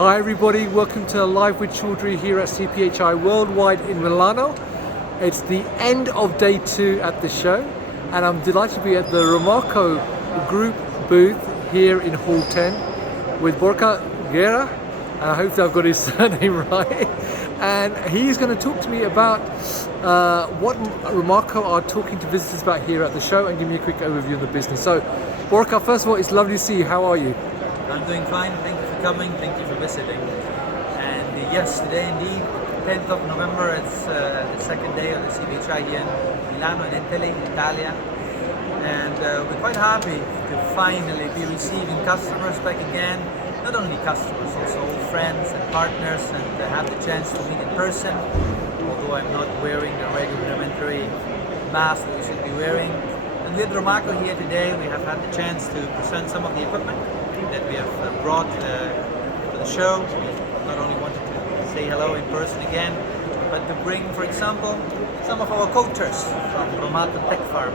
Hi everybody, welcome to Live with Chaudhry here at CPHI Worldwide in Milano. It's the end of day 2 at the show and I'm delighted to be at the ROMACO group booth here in Hall 10 with Borja Guerra, and I hope that I've got his surname right. And he's going to talk to me about what ROMACO are talking to visitors about here at the show and give me a quick overview of the business. So Borja, first of all, it's lovely to see you. How are you? I'm doing fine, thank you for coming, thank you for visiting. And yes, today indeed, 10th of November, it's the second day of the CPHI here in Milano in Italy, Italia. And we're quite happy to finally be receiving customers back again. Not only customers, also old friends and partners, and have the chance to meet in person, although I'm not wearing the regulatory mask that we should be wearing. And with ROMACO here today, we have had the chance to present some of the equipment that we have brought to the show. We not only wanted to say hello in person again, but to bring, for example, some of our coaters from ROMACO Tech Farm,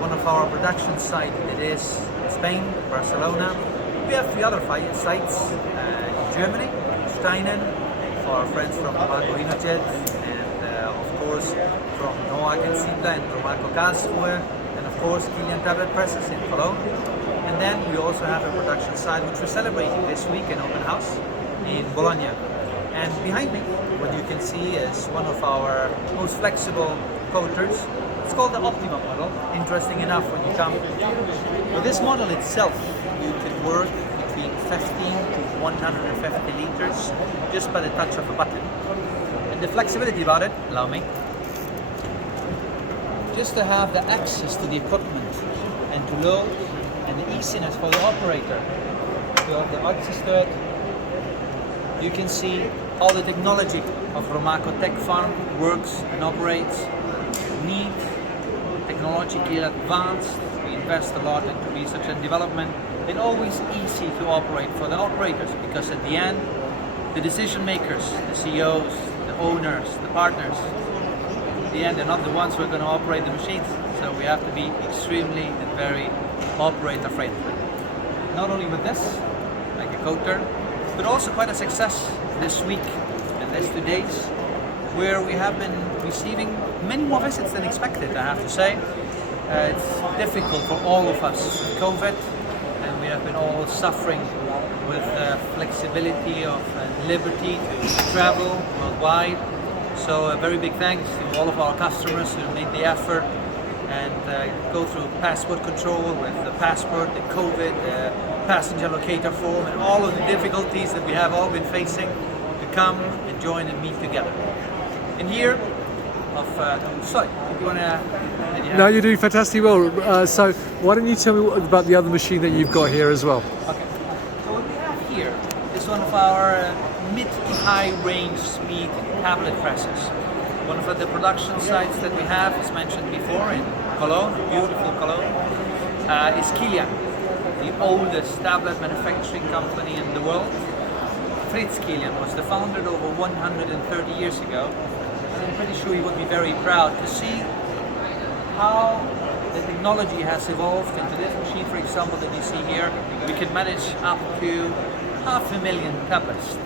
one of our production sites that is in Spain, Barcelona. We have 3 other sites in Germany, Steinen, for our friends from ROMACO Inojet, and of course from Noack and Sibla and ROMACO Karlsruhe, and of course Kilian tablet presses in Cologne. And then we also have a production site which we're celebrating this week, an open house in Bologna. And behind me, what you can see is one of our most flexible coaters. It's called the Optima model. Interesting enough, when you come with this model itself, you can work between 15 to 150 liters just by the touch of a button. And the flexibility about it, allow me, just to have the access to the equipment and to load, and the easiness for the operator to have the access to it. You can see all the technology of ROMACO Tech Farm works and operates. Neat, technologically advanced. We invest a lot into research and development, and always easy to operate for the operators, because at the end, the decision makers, the CEOs, the owners, the partners, at the end, they're not the ones who are going to operate the machines. So we have to be extremely and very operator friendly. Not only with this, like a coater, but also quite a success this week and these 2 days, where we have been receiving many more visits than expected, I have to say. It's difficult for all of us with COVID, and we have been all suffering with flexibility of liberty to travel worldwide. So a very big thanks to all of our customers who made the effort and go through passport control with the passport, the COVID, the passenger locator form, and all of the difficulties that we have all been facing to come and join and meet together. And here, sorry, if you want to... No, you're doing fantastically well. So why don't you tell me about the other machine that you've got here as well? Okay. So what we have here is one of our mid to high range speed tablet presses. One of the production sites that we have, as mentioned before, in Cologne, beautiful Cologne, is Kilian, the oldest tablet manufacturing company in the world. Fritz Kilian was the founder over 130 years ago. And I'm pretty sure he would be very proud to see how the technology has evolved into this machine, for example, that you see here. We can manage up to 500,000 tablets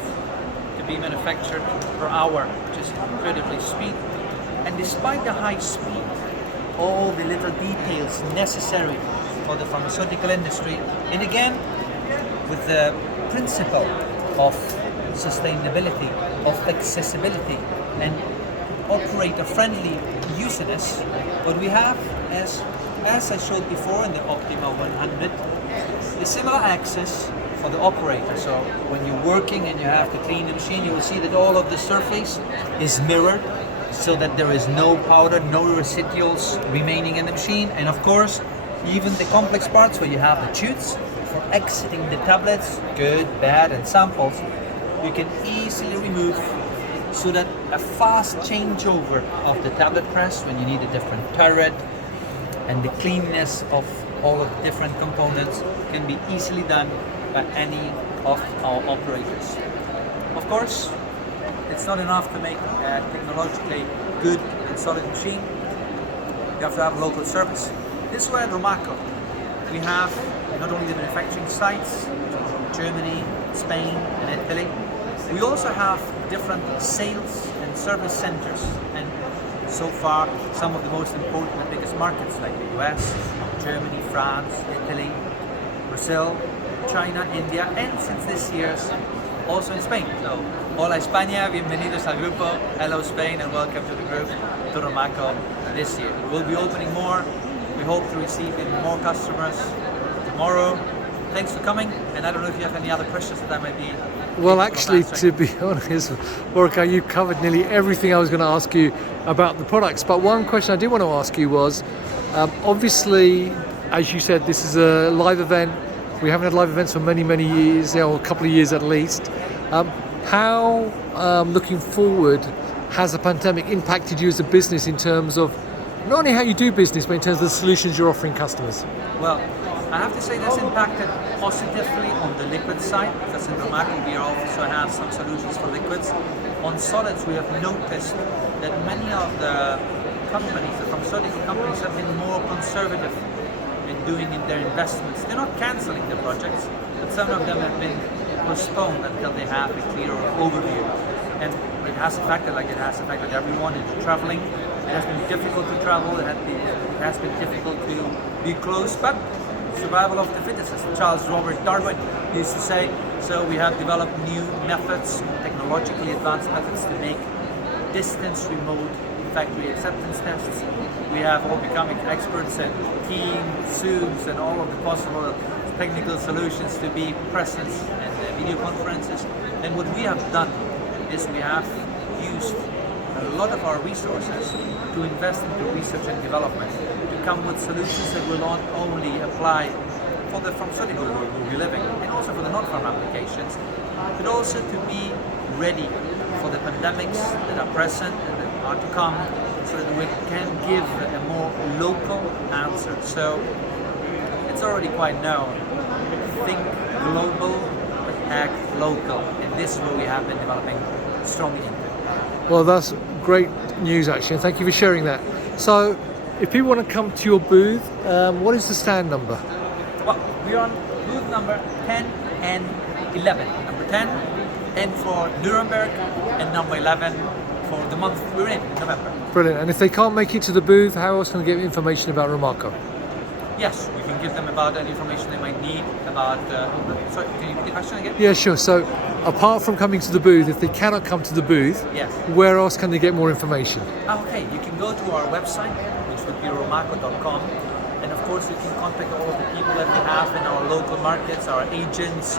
to be manufactured per hour, which is incredibly speed. And despite the high speed, all the little details necessary for the pharmaceutical industry, and again, with the principle of sustainability, of accessibility, and operator-friendly usiness, what we have is, as I showed before in the Optima 100, the similar access for the operator. So when you're working and you have to clean the machine, you will see that all of the surface is mirrored, so that there is no powder, no residuals remaining in the machine. And of course, even the complex parts where you have the tubes for exiting the tablets, good, bad, and samples, you can easily remove, so that a fast changeover of the tablet press when you need a different turret and the cleanness of all of the different components can be easily done by any of our operators. Of course, it's not enough to make a technologically good and solid machine. You have to have local service. This is where at ROMACO we have not only the manufacturing sites from Germany, Spain and Italy. We also have different sales and service centers, and so far some of the most important and biggest markets like the US, Germany, France, Italy, Brazil, China, India, and since this year also in Spain. So, hola España, bienvenidos al grupo, hello Spain, and welcome to the group, to ROMACO this year. We'll be opening more. We hope to receive even more customers tomorrow. Thanks for coming, and I don't know if you have any other questions that I might be... Well, actually, to be honest, Borja, you covered nearly everything I was going to ask you about the products. But one question I did want to ask you was, obviously, as you said, this is a live event. We haven't had live events for many, many years, a couple of years at least. How, looking forward, has the pandemic impacted you as a business in terms of not only how you do business, but in terms of the solutions you're offering customers? Well, I have to say that's impacted positively on the liquid side, because in ROMACO we also have some solutions for liquids. On solids, we have noticed that many of the companies, the pharmaceutical companies, have been more conservative in doing in their investments. They're not cancelling the projects, but some of them have been postponed until they have a clearer overview. And it has affected, like it has affected everyone in traveling. It has been difficult to travel, it has been difficult to be close, but survival of the fittest, as Charles Robert Darwin used to say. So we have developed new methods, technologically advanced methods to make distance remote factory acceptance tests. We have all becoming experts in Teams, Zooms, and all of the possible technical solutions to be present in video conferences. And what we have done is we have used a lot of our resources to invest into research and development, to come with solutions that will not only apply for the pharmaceutical world we'll be living, and also for the non-pharm applications, but also to be ready for the pandemics that are present and that are to come, so that we can give a more local answer. So it's already quite known. Think global, but act local, and this is what we have been developing strongly into. Well, that's great news, actually, and thank you for sharing that. So, if people want to come to your booth, what is the stand number? Well, we're on booth number 10 and 11. Number 10, N for Nuremberg, and number 11 for the month we're in, November. Brilliant. And if they can't make it to the booth, how else can they get information about ROMACO? Yes, we can give them about any information they might need about... sorry, can you repeat the question again? Yeah, sure. So, apart from coming to the booth, if they cannot come to the booth, yes, where else can they get more information? Okay, you can go to our website, which would be romaco.com, and of course you can contact all of the people that we have in our local markets, our agents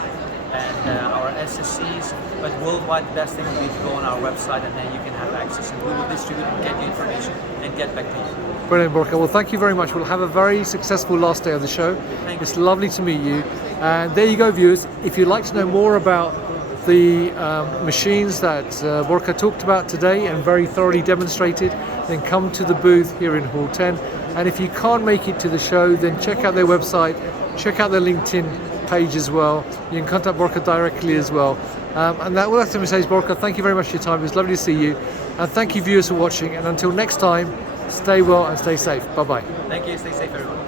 and our SSCs, but worldwide the best thing would be to go on our website, and then you can have access, and we will distribute and get you information and get back to you. Brilliant, Borja. Well, thank you very much. We'll have a very successful last day of the show. Thank It's you. lovely to meet you. And there you go, viewers. If you'd like to know more about the machines that Borja talked about today and very thoroughly demonstrated, then come to the booth here in Hall 10. And if you can't make it to the show, then check out their website, check out their LinkedIn page as well. You can contact Borja directly as well. And that will have to say is, Borja, thank you very much for your time. It was lovely to see you. And thank you, viewers, for watching. And until next time, stay well and stay safe. Bye-bye. Thank you. Stay safe, everyone.